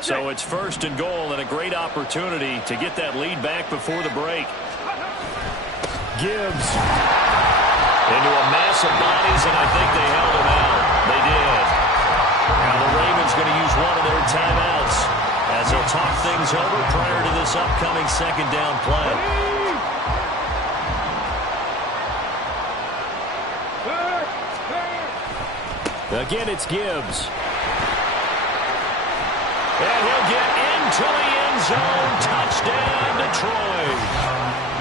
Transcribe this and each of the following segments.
So it's 1st and goal and a great opportunity to get that lead back before the break. Gibbs into a mass of bodies, and I think they held him out. They did. Now the Ravens going to use one of their timeouts as they'll talk things over prior to this upcoming 2nd down play. Again, it's Gibbs. And he'll get into the end zone. Touchdown, Detroit.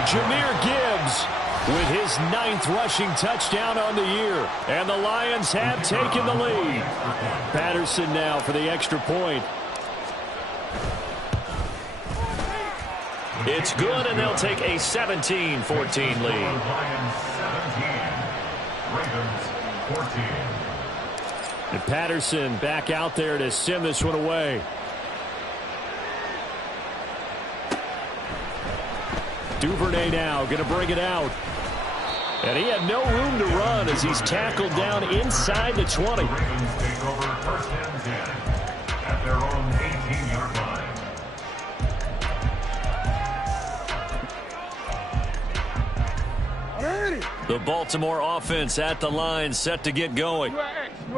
Jahmyr Gibbs with his 9th rushing touchdown on the year. And the Lions have taken the lead. Patterson now for the extra point. It's good, and they'll take a 17-14 lead. And Patterson back out there to send this one away. Duvernay now going to bring it out. And he had no room to run as he's tackled down inside the 20. Take over 1st and 10 at their own 18-yard line. The Baltimore offense at the line, set to get going.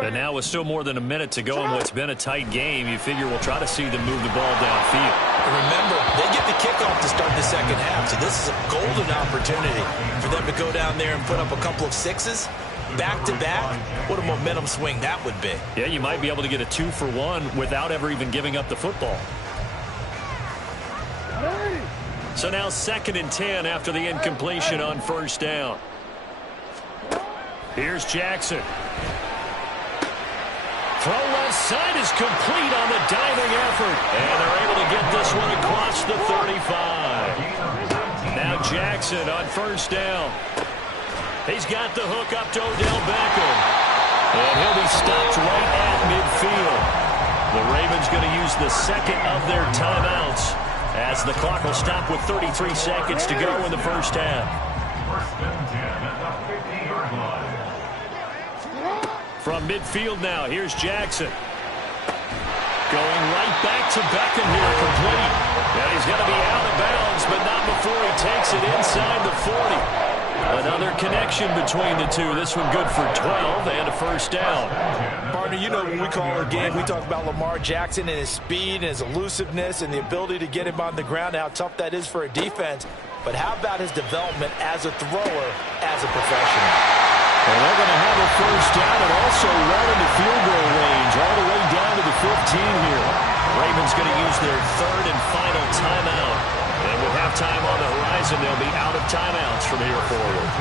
And now with still more than a minute to go in what's been a tight game, you figure we'll try to see them move the ball downfield. Remember, they get the kickoff to start the 2nd half, so this is a golden opportunity for them to go down there and put up a couple of sixes back-to-back. What a momentum swing that would be. Yeah, you might be able to get a 2-for-1 without ever even giving up the football. So now 2nd and 10 after the incompletion on 1st down. Here's Jackson. Throw left side is complete on the diving effort. And they're able to get this one across the 35. Now Jackson on 1st down. He's got the hook up to Odell Beckham. And he'll be stopped right at midfield. The Ravens going to use the 2nd of their timeouts as the clock will stop with 33 seconds to go in the 1st half. 1st and 10 at the 50-yard line. From midfield now, here's Jackson. Going right back to Beckham here, complete. And he's going to be out of bounds, but not before he takes it inside the 40. Another connection between the two. This one good for 12 and a 1st down. Partner, you know when we call our game, we talk about Lamar Jackson and his speed and his elusiveness and the ability to get him on the ground, how tough that is for a defense. But how about his development as a thrower, as a professional? And they're going to have a 1st down and also well into field goal range all the way down to the 15 here. Ravens going to use their 3rd and final timeout. And with halftime on the horizon, they'll be out of timeouts from here forward.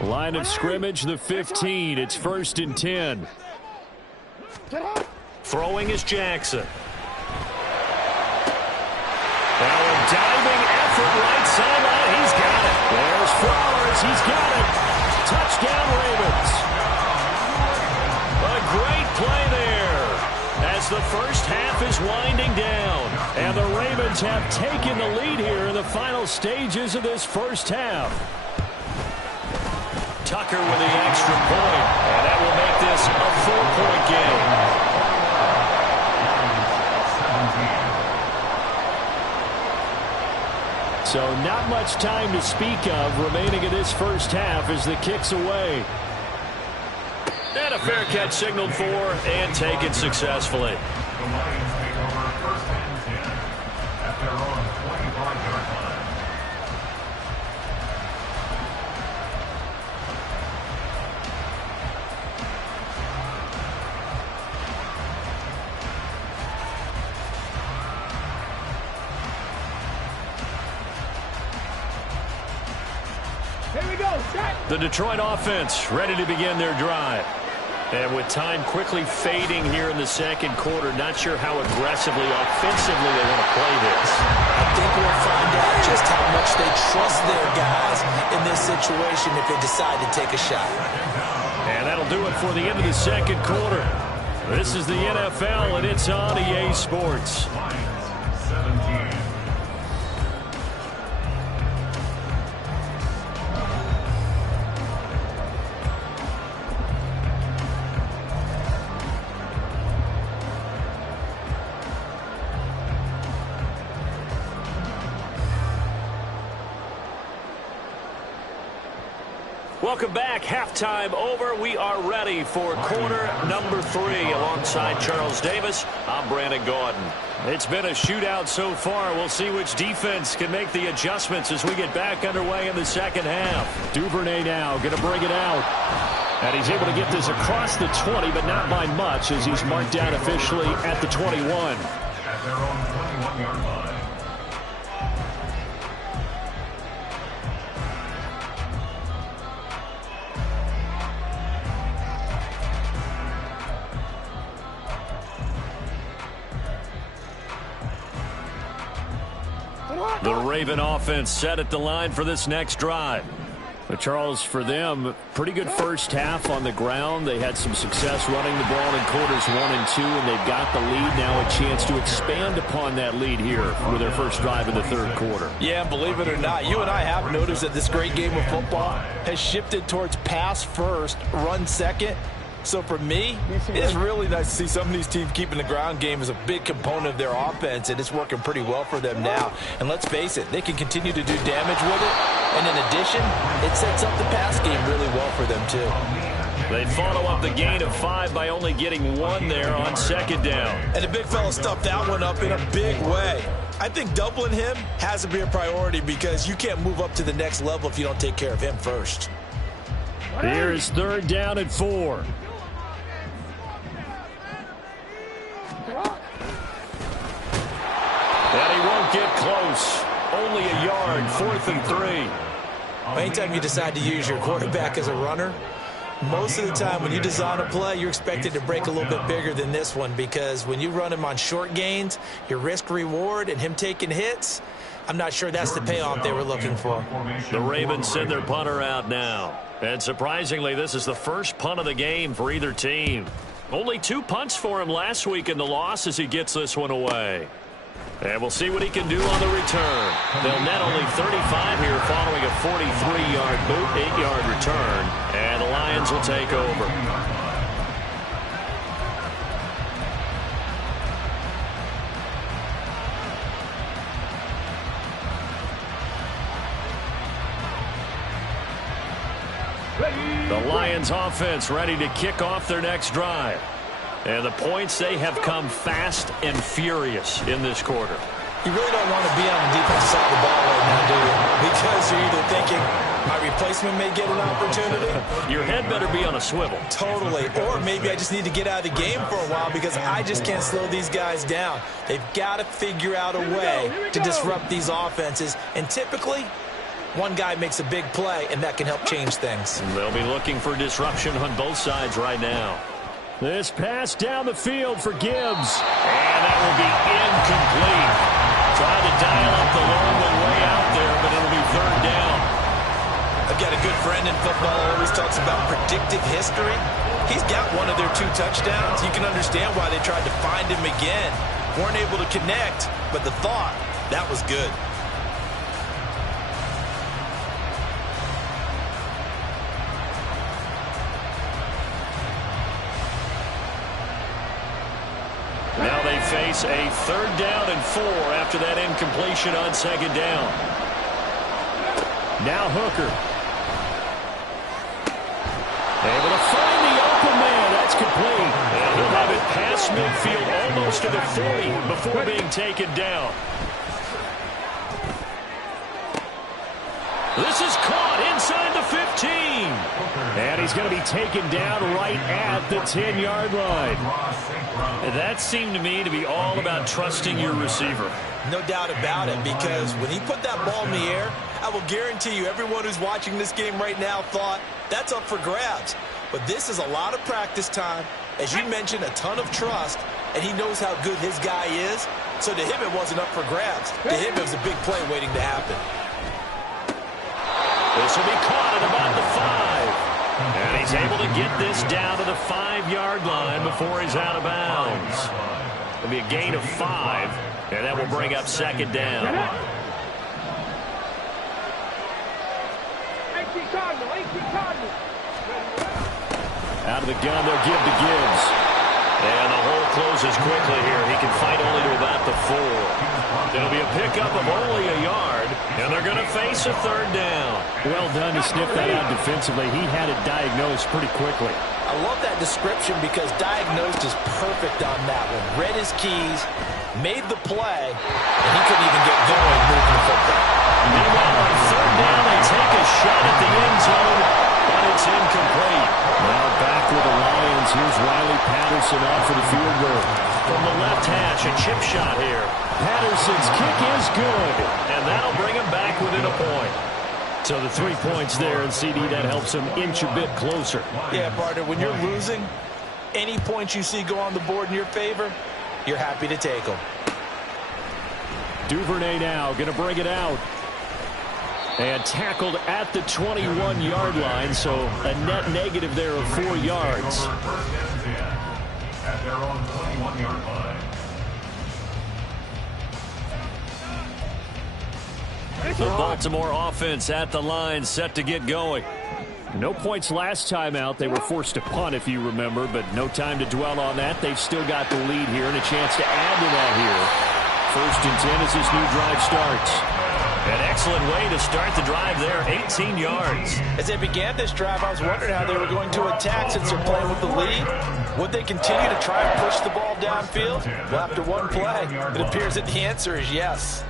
Line of scrimmage, the 15. It's 1st and 10. Throwing is Jackson. Now a diving effort right sideline. He's got it. There's Flowers. He's got it. Touchdown, Ravens. A great play there as the 1st half is winding down. And the Ravens have taken the lead here in the final stages of this 1st half. Tucker with the extra point, and that will make this a 4-point game. So not much time to speak of remaining in this 1st half as the kick's away. And a fair catch signaled for and taken successfully. The Lions take over 1st and 10 at their own 25-yard line. The Detroit offense ready to begin their drive. And with time quickly fading here in the 2nd quarter, not sure how aggressively, offensively they want to play this. I think we'll find out just how much they trust their guys in this situation if they decide to take a shot. And that'll do it for the end of the 2nd quarter. This is the NFL, and it's on EA Sports. Lions, 17. Welcome back. Halftime over. We are ready for quarter number 3. Alongside Charles Davis, I'm Brandon Gordon. It's been a shootout so far. We'll see which defense can make the adjustments as we get back underway in the second half. Duvernay now going to bring it out. And he's able to get this across the 20, but not by much as he's marked down officially at the 21. At their own 21-yard line. The Raven offense set at the line for this next drive. But Charles, for them, pretty good first half on the ground. They had some success running the ball in quarters 1 and 2, and they've got the lead now, a chance to expand upon that lead here with their first drive in the third quarter. Yeah, believe it or not, you and I have noticed that this great game of football has shifted towards pass first, run second. So for me, it's really nice to see some of these teams keeping the ground game as a big component of their offense, and it's working pretty well for them now. And let's face it, they can continue to do damage with it. And in addition, it sets up the pass game really well for them too. They follow up the gain of 5 by only getting 1 there on second down. And the big fella stuffed that one up in a big way. I think doubling him has to be a priority because you can't move up to the next level if you don't take care of him first. Here is third down and 4. And he won't get close. Only a yard, 4th and 3. Anytime you decide to use your quarterback as a runner, most of the time when you design a play, you're expected to break a little bit bigger than this one because when you run him on short gains, your risk-reward and him taking hits, I'm not sure that's the payoff they were looking for. The Ravens send their punter out now. And surprisingly, this is the first punt of the game for either team. Only 2 punts for him last week in the loss as he gets this one away. And we'll see what he can do on the return. They'll net only 35 here following a 43-yard boot, 8-yard return. And the Lions will take over. The Lions offense ready to kick off their next drive. And the points, they have come fast and furious in this quarter. You really don't want to be on the defensive side of the ball right now, do you? Because you're either thinking, my replacement may get an opportunity. Your head better be on a swivel. Totally. Or maybe I just need to get out of the game for a while because I just can't slow these guys down. They've got to figure out a way to disrupt these offenses. And typically, one guy makes a big play, and that can help change things. And they'll be looking for disruption on both sides right now. This pass down the field for Gibbs. And that will be incomplete. Tried to dial up the long way out there, but it'll be third down. I've got a good friend in football who always talks about predictive history. He's got one of their 2 touchdowns. You can understand why they tried to find him again. Weren't able to connect, but the thought, that was good. Now they face a third down and 4 after that incompletion on second down. Now Hooker. Able to find the open man. That's complete. And he'll have it past midfield almost to the 40 before being taken down. This is caught inside the 15. And he's going to be taken down right at the 10-yard line. That seemed to me to be all about trusting your receiver. No doubt about it, because when he put that ball in the air, I will guarantee you everyone who's watching this game right now thought that's up for grabs. But this is a lot of practice time. As you mentioned, a ton of trust, and he knows how good his guy is. So to him, it wasn't up for grabs. To him, it was a big play waiting to happen. This will be caught at about the 5. And he's able to get this down to the 5-yard line before he's out of bounds. It'll be a gain of 5, and that will bring up second down. Out of the gun, they'll give to Gibbs. And the hole closes quickly here. He can fight only to about the 4. It'll be a pickup of only a yard, and they're going to face a third down. Well done to sniff that out defensively. He had it diagnosed pretty quickly. I love that description because diagnosed is perfect on that one. Read his keys, made the play, and he couldn't even get going moving the football. Meanwhile, on third down, they take a shot at the end zone, but it's incomplete. Now back with the Lions. Here's Riley Patterson off for the field goal. From the left hash, a chip shot here. Patterson's kick is good. And that'll bring him back within a point. So the 3 points there, and CD, that helps him inch a bit closer. Yeah, partner, when you're losing, any points you see go on the board in your favor, you're happy to take them. Duvernay now going to bring it out. And tackled at the 21-yard line, so a net negative there of 4 yards. At their own 21-yard line. The Baltimore offense at the line, set to get going. No points last time out. They were forced to punt, if you remember, but no time to dwell on that. They've still got the lead here and a chance to add to that here. 1st and 10 as this new drive starts. An excellent way to start the drive there, 18 yards. As they began this drive, I was wondering how they were going to attack since they're playing with the lead. Would they continue to try and push the ball downfield? Well, after one play, it appears that the answer is yes.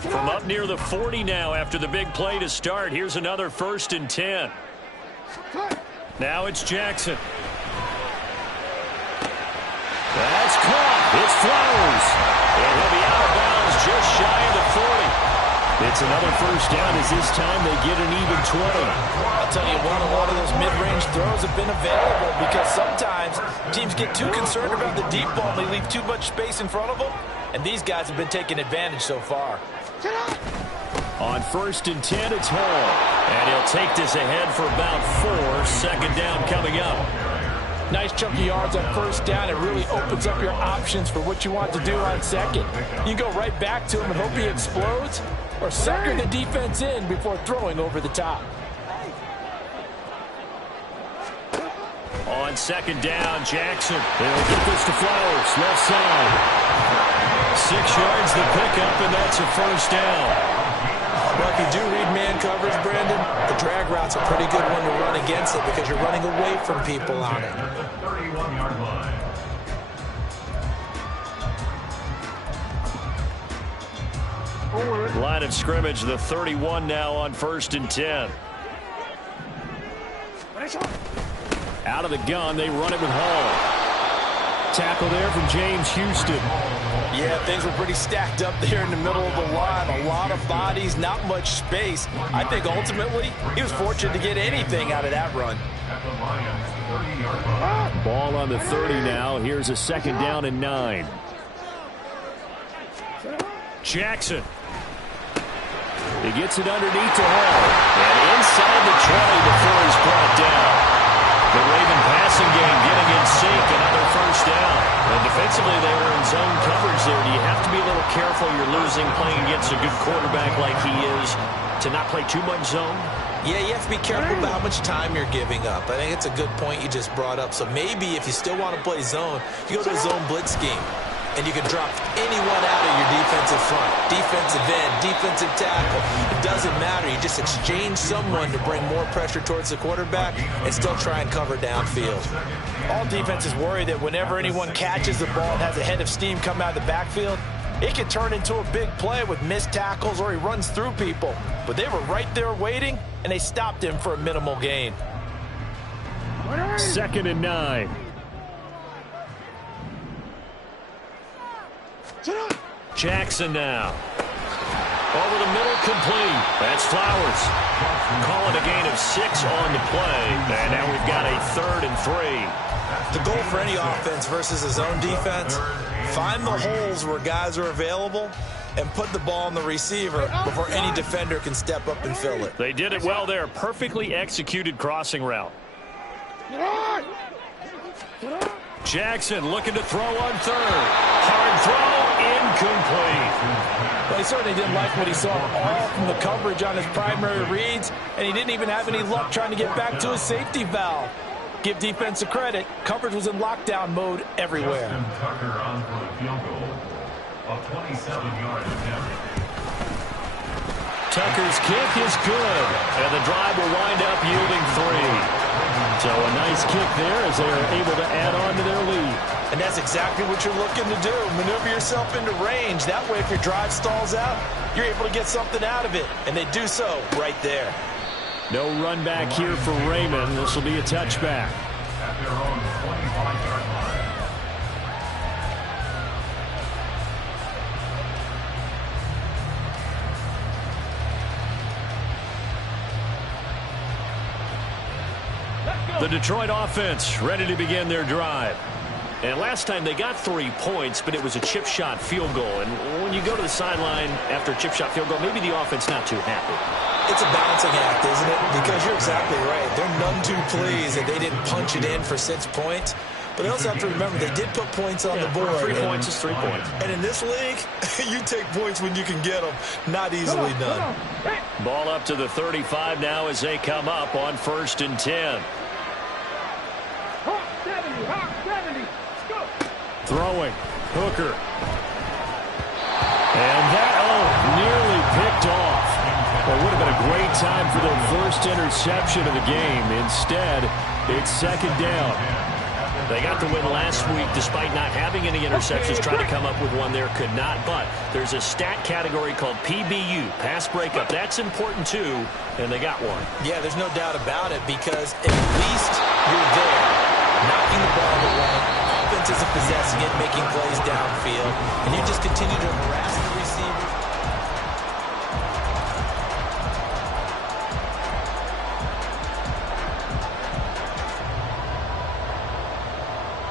From up near the 40 now after the big play to start, here's another 1st and 10. Now it's Jackson. That's caught. It's Flowers. And he'll be out of bounds just shy of the 40. It's another 1st down as this time they get an even 20. I'll tell you what, a lot of those mid-range throws have been available because sometimes teams get too concerned about the deep ball and they leave too much space in front of them, and these guys have been taking advantage so far. On 1st and 10, it's Hall. And he'll take this ahead for about 4. Second down coming up. Nice chunky yards on 1st down. It really opens up your options for what you want to do on 2nd. You can go right back to him and hope he explodes, or sucker the defense in before throwing over the top. On 2nd down, Jackson. They'll get this to Flowers, left side. 6 yards the pickup, and that's a 1st down. Well, if you do read man coverage, Brandon, the drag route's a pretty good one to run against it because you're running away from people on it. 31-yard line. Line of scrimmage, the 31 now on 1st and 10. Out of the gun, they run it with Hall. Tackle there from James Houston. Yeah, things were pretty stacked up there in the middle of the line. A lot of bodies, not much space. I think ultimately he was fortunate to get anything out of that run. At the Lions, 30-yard line. Ball on the 30 now. Here's a 2nd down and 9. Jackson. He gets it underneath to Hall. And inside the 20 before he's brought down. The Raven passing game getting in sync, another 1st down. And defensively, they were in zone coverage there. Do you have to be a little careful? You're losing, playing against a good quarterback like he is, to not play too much zone? Yeah, you have to be careful about how much time you're giving up. I think it's a good point you just brought up. So maybe if you still want to play zone, you go to a zone blitz scheme. And you can drop anyone out of your defensive front, defensive end, defensive tackle. It doesn't matter. You just exchange someone to bring more pressure towards the quarterback and still try and cover downfield. All defenses worry that whenever anyone catches the ball and has a head of steam come out of the backfield, it can turn into a big play with missed tackles or he runs through people. But they were right there waiting, and they stopped him for a minimal gain. 2nd and 9. Jackson now. Over the middle, complete. That's Flowers. Call it a gain of 6 on the play. And now we've got a 3rd and 3. The goal for any offense versus a zone defense, find the holes where guys are available and put the ball on the receiver before any defender can step up and fill it. They did it well there. Perfectly executed crossing route. Jackson looking to throw on third. Hard throw, incomplete. Well, he certainly didn't like what he saw all from the coverage on his primary reads, and he didn't even have any luck trying to get back to his safety valve. Give defense a credit. Coverage was in lockdown mode everywhere. Tucker on for the field goal. A 27-yard attempt. Tucker's kick is good, and the drive will wind up yielding 3. So a nice kick there as they are able to add on to their lead. And that's exactly what you're looking to do. Maneuver yourself into range. That way, if your drive stalls out, you're able to get something out of it. And they do so right there. No run back here for Raymond. This will be a touchback. At their own 25-yard line. The Detroit offense ready to begin their drive. And last time they got 3 points, but it was a chip shot field goal. And when you go to the sideline after a chip shot field goal, maybe the offense not too happy. It's a balancing act, isn't it? Because you're exactly right. They're none too pleased that they didn't punch it in for 6 points. But they also have to remember they did put points on the board. 3 points is 3 points. And in this league, you take points when you can get them. Not easily done. Ball up to the 35 now as they come up on 1st and 10. Throwing. Hooker. And that, nearly picked off. Well, it would have been a great time for their first interception of the game. Instead, it's 2nd down. They got the win last week despite not having any interceptions. Tried to come up with one there, could not. But there's a stat category called PBU, pass breakup. That's important too, and they got one. Yeah, there's no doubt about it because at least you're there, knocking the ball away. Offense isn't possessing it, making plays downfield, and you just continue to harass the receivers.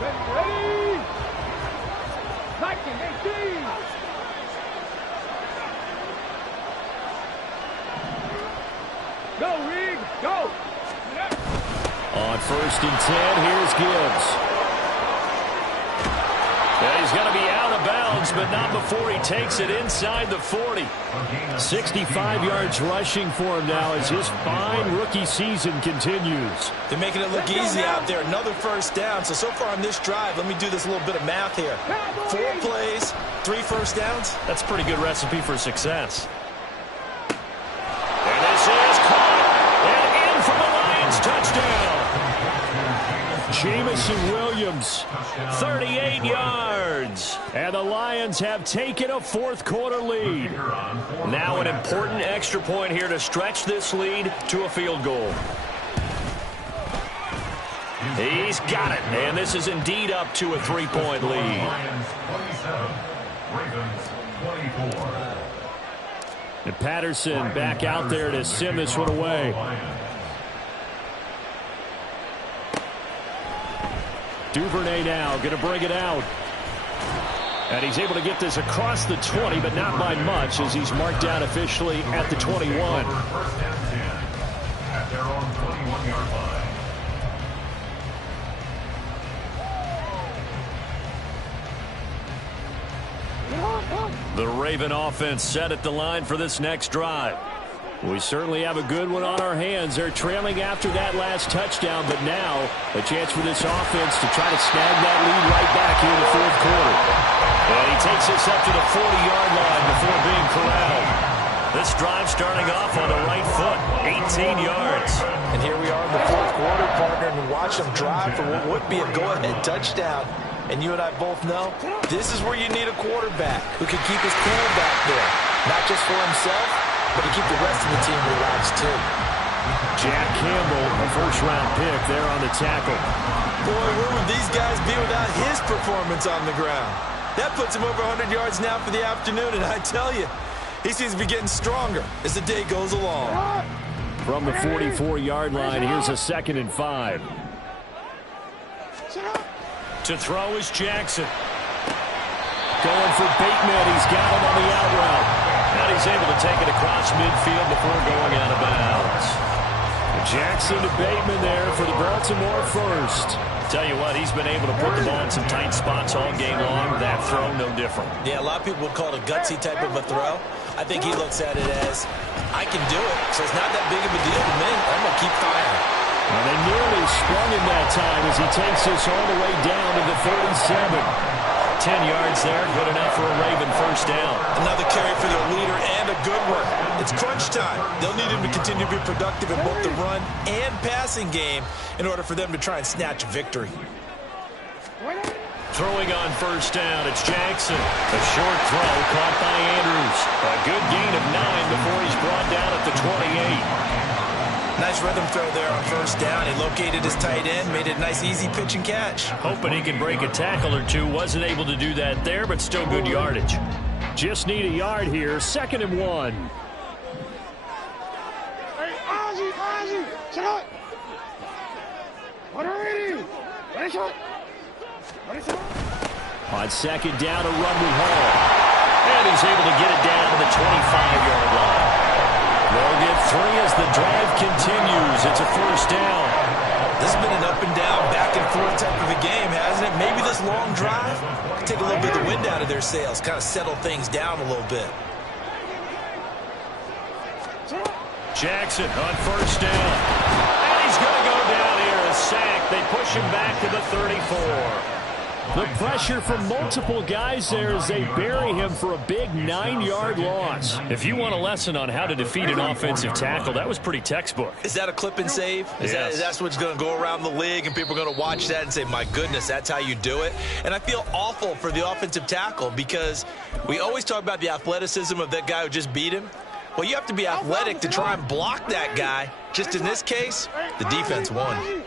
Ready? 19, 18. Go, Reed, go. On 1st and 10, here's Gibbs. Yeah, he's going to be out of bounds, but not before he takes it inside the 40. 65 yards rushing for him now as his fine rookie season continues. They're making it look easy out there. Another 1st down. So far on this drive, let me do this little bit of math here. 4 plays, 3 1st downs. That's a pretty good recipe for success. And this is caught and in for the Lions touchdown. Jamison Williams, 38 yards. and the Lions have taken a 4th quarter lead. Now an important extra point here to stretch this lead to a field goal. He's got it, and this is indeed up to a 3-point lead. Lions 27, Ravens 24. And Patterson back out there to send this one away. Duvernay now going to bring it out. And he's able to get this across the 20, but not by much as he's marked down officially at the 21. 1st and 10 at their own 21-yard line. The Raven offense set at the line for this next drive. We certainly have a good one on our hands. They're trailing after that last touchdown, but now a chance for this offense to try to snag that lead right back here in the 4th quarter. And he takes this up to the 40-yard line before being corralled. This drive starting off on the right foot, 18 yards. And here we are in the 4th quarter, partner, and watch them drive for what would be a go-ahead touchdown. And you and I both know this is where you need a quarterback who can keep his cool back there, not just for himself, but to keep the rest of the team relaxed too. Jack Campbell, a 1st-round pick there on the tackle. Boy, where would these guys be without his performance on the ground? That puts him over 100 yards now for the afternoon, and I tell you, he seems to be getting stronger as the day goes along. From the 44-yard line, here's a 2nd and 5. To throw is Jackson. Going for Bateman. He's got him on the out route. And he's able to take it across midfield before going out of bounds. Jackson to Bateman there for the Baltimore first. Tell you what, he's been able to put the ball in some tight spots all game long. That throw, no different. Yeah, a lot of people would call it a gutsy type of a throw. I think he looks at it as, I can do it, so it's not that big of a deal to me. I'm going to keep firing. Well, they nearly sprung him that time as he takes this all the way down to the 37. 10 yards there, good enough for a Raven first down. Another carry for their leader and a good one. It's crunch time. They'll need him to continue to be productive in both the run and passing game in order for them to try and snatch a victory. Throwing on first down, it's Jackson. A short throw caught by Andrews. A good gain of 9 before he's brought down at the 28. Nice rhythm throw there on first down. He located his tight end, made it a nice, easy pitch and catch. Hoping he can break a tackle or two. Wasn't able to do that there, but still good yardage. Just need a yard here. 2nd and 1. Hey, Ozzy, check out. What are you? What is it? What is it? On 2nd down, a run with Hall. And he's able to get it down to the 25-yard line. They'll get 3 as the drive continues. It's a first down. This has been an up and down, back and forth type of a game, hasn't it? Maybe this long drive can take a little bit of the wind out of their sails, kind of settle things down a little bit. Jackson on first down. And he's going to go down here, a sack. They push him back to the 34. The pressure from multiple guys there as they bury him for a big 9-yard loss. If you want a lesson on how to defeat an offensive tackle, that was pretty textbook. Is that a clip and save? Yes. That's what's going to go around the league, and people are going to watch that and say, my goodness, that's how you do it? And I feel awful for the offensive tackle because we always talk about the athleticism of that guy who just beat him. Well, you have to be athletic to try and block that guy. Just in this case, the defense won.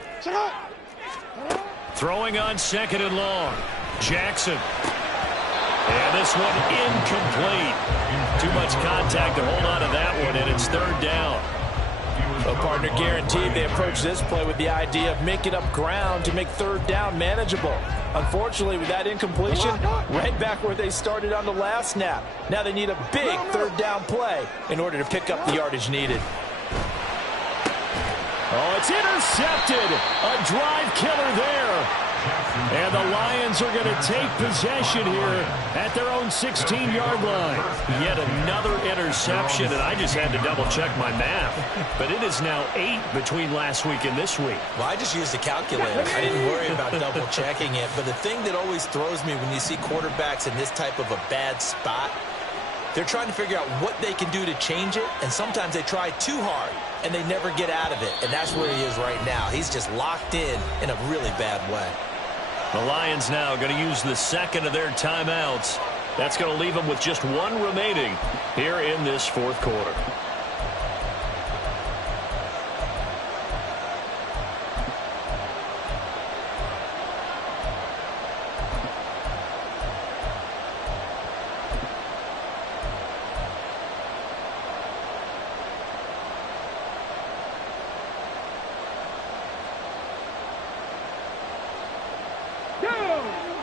Throwing on 2nd and long. Jackson. And this one incomplete. Too much contact to hold on to that one, and it's 3rd down. Well, partner guaranteed they approach this play with the idea of making up ground to make 3rd down manageable. Unfortunately, with that incompletion, right back where they started on the last snap. Now they need a big 3rd down play in order to pick up the yardage needed. Oh, it's intercepted. A drive killer there. And the Lions are going to take possession here at their own 16-yard line. Yet another interception, and I just had to double-check my math. But it is now 8 between last week and this week. Well, I just used a calculator. I didn't worry about double-checking it. But the thing that always throws me when you see quarterbacks in this type of a bad spot, they're trying to figure out what they can do to change it, and sometimes they try too hard, and they never get out of it. And that's where he is right now. He's just locked in a really bad way. The Lions now going to use the 2nd of their timeouts. That's going to leave them with just 1 remaining here in this 4th quarter.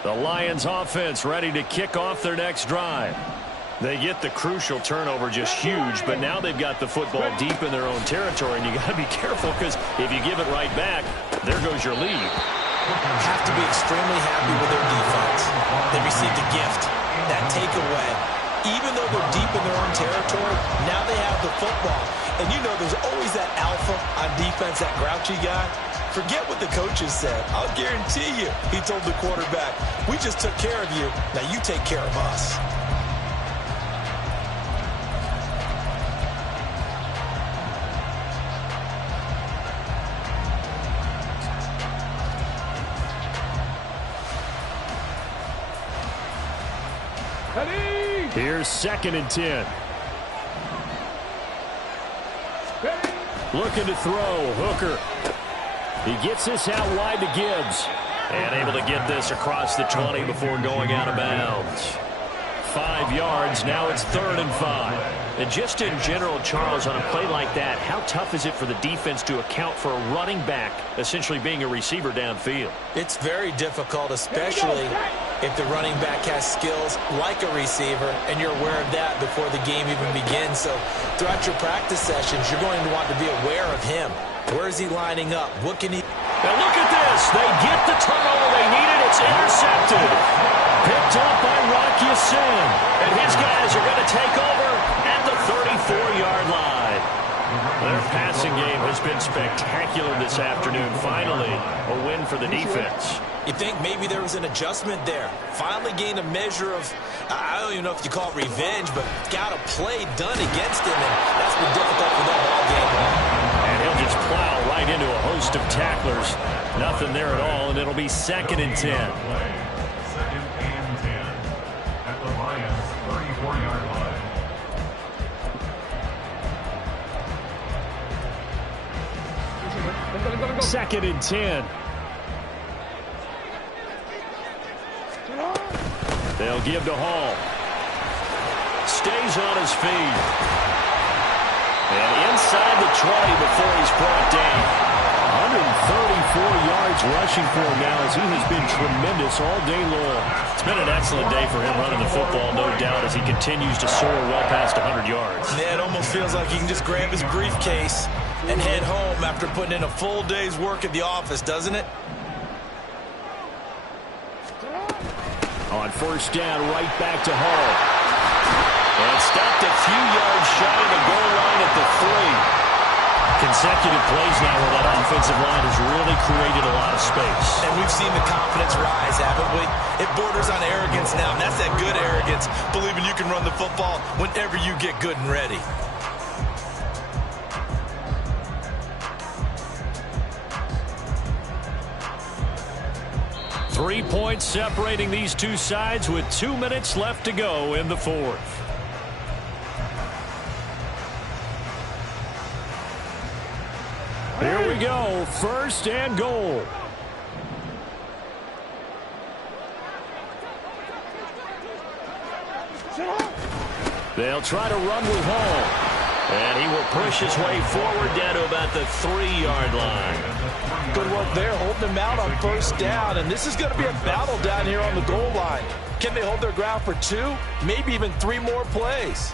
The Lions offense ready to kick off their next drive. They get the crucial turnover, just huge, but now they've got the football deep in their own territory, and you got to be careful because if you give it right back, there goes your lead. Have to be extremely happy with their defense. They received a gift, that takeaway. Even though they're deep in their own territory, now they have the football. And you know there's always that alpha on defense, that grouchy guy. Forget what the coaches said. I'll guarantee you, he told the quarterback, we just took care of you. Now you take care of us. Here's 2nd and 10. Looking to throw. Hooker. He gets this out wide to Gibbs. And able to get this across the 20 before going out of bounds. 5 yards. Now it's 3rd and 5. And just in general, Charles, on a play like that, how tough is it for the defense to account for a running back essentially being a receiver downfield? It's very difficult, especially if the running back has skills like a receiver, and you're aware of that before the game even begins. So throughout your practice sessions, you're going to want to be aware of him. Where is he lining up? What can he... Now look at this. They get the turnover they needed. It's intercepted. Picked up by Rocky Sin. And his guys are going to take over at the 34-yard line. Their passing game has been spectacular this afternoon. Finally, a win for the defense. You think maybe there was an adjustment there. Finally gained a measure of, I don't even know if you call it revenge, but got a play done against him, and that's been difficult for them all game long. And he'll just plow right into a host of tacklers. Nothing there at all, and it'll be 2nd and 10. 2nd and 10 at the Lions' 34-yard line. Second and 10. They'll give to Hall. Stays on his feet. And inside the 20 before he's brought down. 134 yards rushing for him now as he has been tremendous all day long. It's been an excellent day for him running the football, no doubt, as he continues to soar well past 100 yards. Yeah, it almost feels like he can just grab his briefcase and head home after putting in a full day's work at the office, doesn't it? On 1st down, right back to Hall. And stopped a few yards shy of the goal line at the 3. Consecutive plays now where that offensive line has really created a lot of space. And we've seen the confidence rise, haven't we? It borders on arrogance now, and that's that good arrogance, believing you can run the football whenever you get good and ready. Three points separating these two sides with 2 minutes left to go in the 4th. Here we go, 1st and goal. They'll try to run with Hall. And he will push his way forward down to about the 3-yard line. Good work there, holding them out on 1st down. And this is going to be a battle down here on the goal line. Can they hold their ground for 2, maybe even 3 more plays?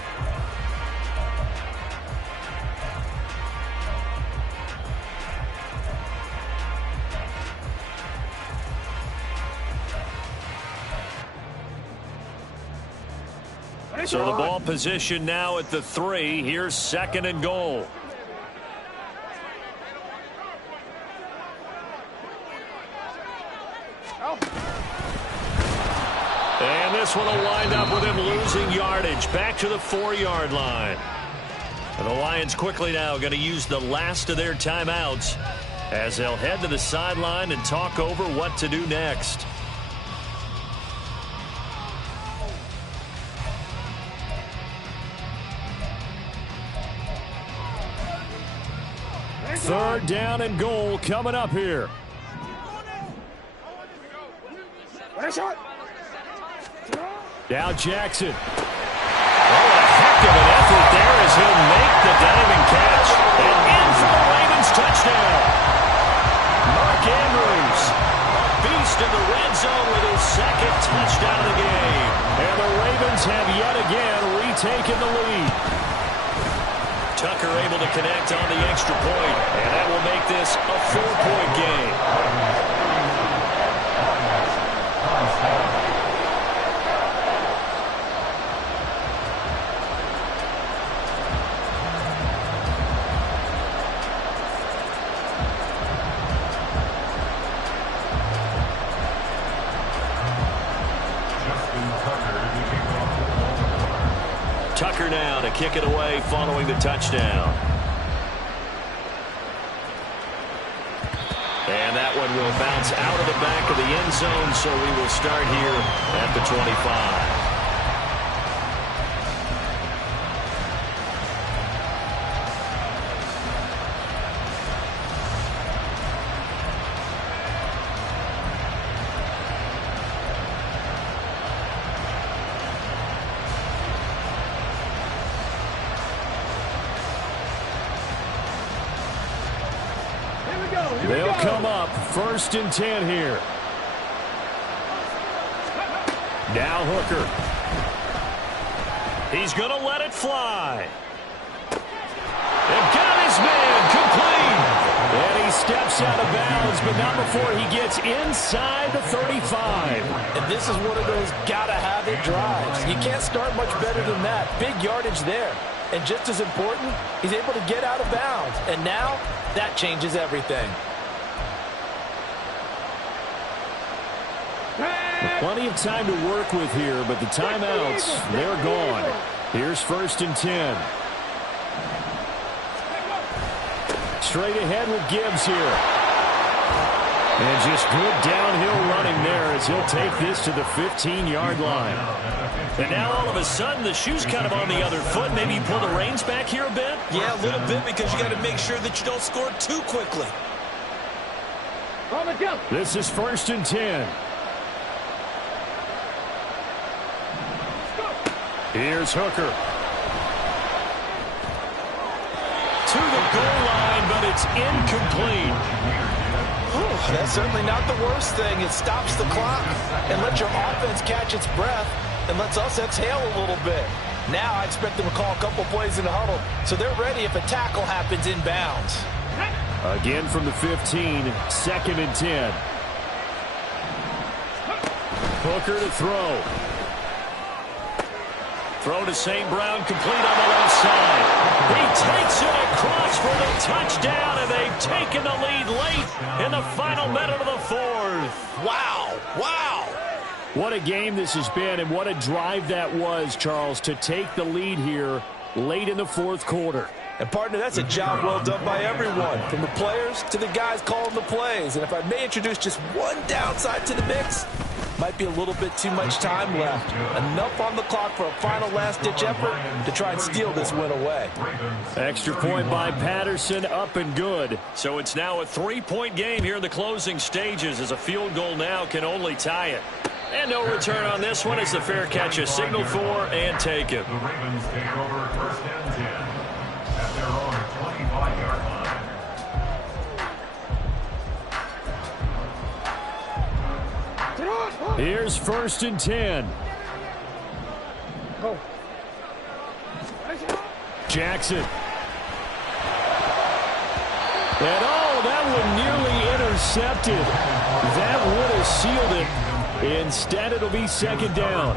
So the ball position now at the 3. Here's 2nd and goal. And this one will wind up with him losing yardage. Back to the 4-yard line. And the Lions quickly now going to use the last of their timeouts as they'll head to the sideline and talk over what to do next. Third down and goal coming up here. Now Jackson. Oh, a heck of an effort there as he'll make the diving catch. And in for the Ravens touchdown. Mark Andrews, a beast in the red zone with his 2nd touchdown of the game. And the Ravens have yet again retaken the lead. Tucker able to connect on the extra point, and that will make this a 4-point game. Tucker now to kick it away following the touchdown. And that one will bounce out of the back of the end zone, so we will start here at the 25. They'll come up 1st and 10 here. Now Hooker. He's going to let it fly. And got his man complete. And he steps out of bounds, but not before he gets inside the 35. And this is one of those gotta-have-it drives. You can't start much better than that. Big yardage there. And just as important, he's able to get out of bounds. And now, that changes everything. Plenty of time to work with here, but the timeouts, they're gone. Here's 1st and 10. Straight ahead with Gibbs here. And just good downhill running there as he'll take this to the 15-yard line. And now all of a sudden the shoe's kind of on the other foot. Maybe you pull the reins back here a bit? Yeah, a little bit, because you got to make sure that you don't score too quickly. This is 1st and 10. Here's Hooker. To the goal line, but it's incomplete. That's certainly not the worst thing. It stops the clock and lets your offense catch its breath and lets us exhale a little bit. Now I expect them to call a couple plays in the huddle, so they're ready if a tackle happens inbounds. Again from the 15, 2nd and 10. Hooker to throw. Throw to St. Brown, complete on the left side. He takes it across for the touchdown, and they've taken the lead late in the final minute of the 4th. Wow, wow. What a game this has been, and what a drive that was, Charles, to take the lead here late in the 4th quarter. And, partner, that's a job well done by everyone, from the players to the guys calling the plays. And if I may introduce just one downside to the mix, might be a little bit too much time left. Enough on the clock for a final last-ditch effort to try and steal this win away. Extra point by Patterson, up and good. So it's now a 3-point game here in the closing stages, as a field goal now can only tie it. And no return on this one as the fair catch is signaled for and taken. The Ravens take over 1st and 10 at their own 25-yard line. Here's 1st and 10. Jackson. And that one nearly intercepted. That would have sealed it. Instead, it'll be 2nd down.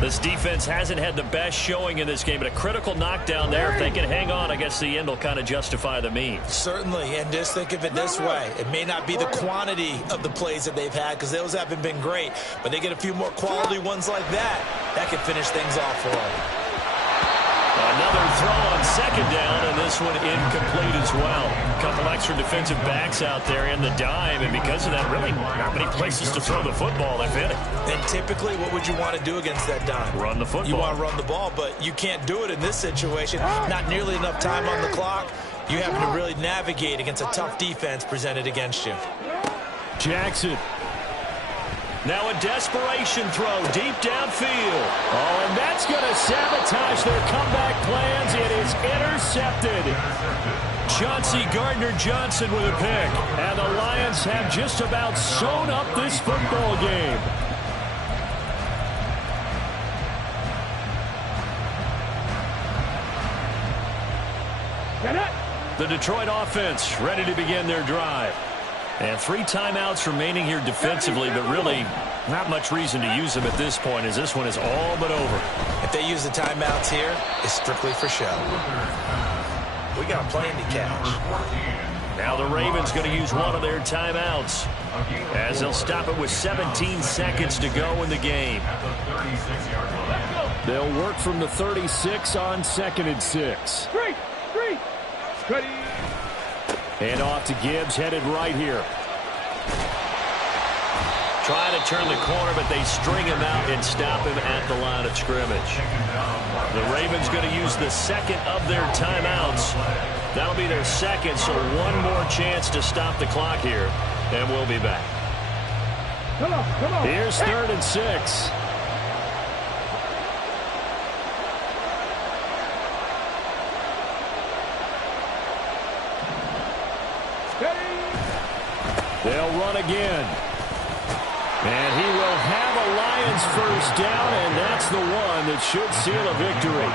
This defense hasn't had the best showing in this game, but a critical knockdown there. If they can hang on, I guess the end will kind of justify the means. Certainly, and just think of it this way. It may not be the quantity of the plays that they've had, because those haven't been great, but they get a few more quality ones like that. That can finish things off for them. Another throw on 2nd down, and this one incomplete as well. A couple extra defensive backs out there in the dime, and because of that, really not many places to throw the football, if any. And typically, what would you want to do against that dime? Run the football. You want to run the ball, but you can't do it in this situation. Not nearly enough time on the clock. You have to really navigate against a tough defense presented against you. Jackson. Now a desperation throw deep downfield. Oh, and that's going to sabotage their comeback plans. It is intercepted. Chauncey Gardner-Johnson with a pick. And the Lions have just about sewn up this football game. The Detroit offense ready to begin their drive. And 3 timeouts remaining here defensively, but really not much reason to use them at this point, as this one is all but over. If they use the timeouts here, it's strictly for show. We got a plan to catch. Now the Ravens going to use one of their timeouts, as they'll stop it with 17 seconds to go in the game. They'll work from the 36 on 2nd and 6. Three. Ready. And off to Gibbs, headed right here. Trying to turn the corner, but they string him out and stop him at the line of scrimmage. The Ravens going to use the 2nd of their timeouts. That'll be their 2nd, so one more chance to stop the clock here, and we'll be back. Come on. Here's 3rd and 6. They'll run again. And he will have a Lions first down, and that's the one that should seal a victory.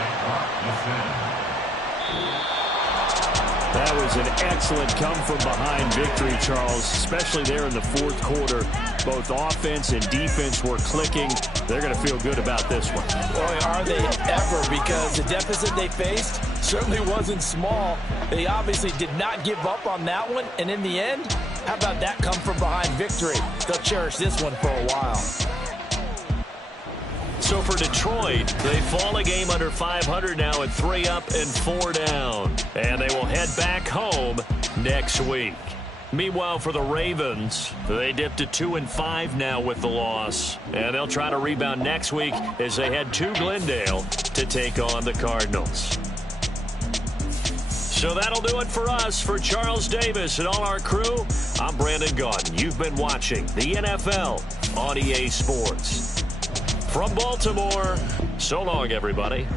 That was an excellent come-from-behind victory, Charles, especially there in the fourth quarter. Both offense and defense were clicking. They're going to feel good about this one. Boy, are they ever, because the deficit they faced certainly wasn't small. They obviously did not give up on that one, and in the end, how about that come-from-behind victory? They'll cherish this one for a while. So for Detroit, they fall a game under 500 now at 3 up and 4 down. And they will head back home next week. Meanwhile, for the Ravens, they dipped to 2-5 now with the loss. And they'll try to rebound next week as they head to Glendale to take on the Cardinals. So that'll do it for us. For Charles Davis and all our crew, I'm Brandon Gaudin. You've been watching the NFL on EA Sports. From Baltimore, so long, everybody.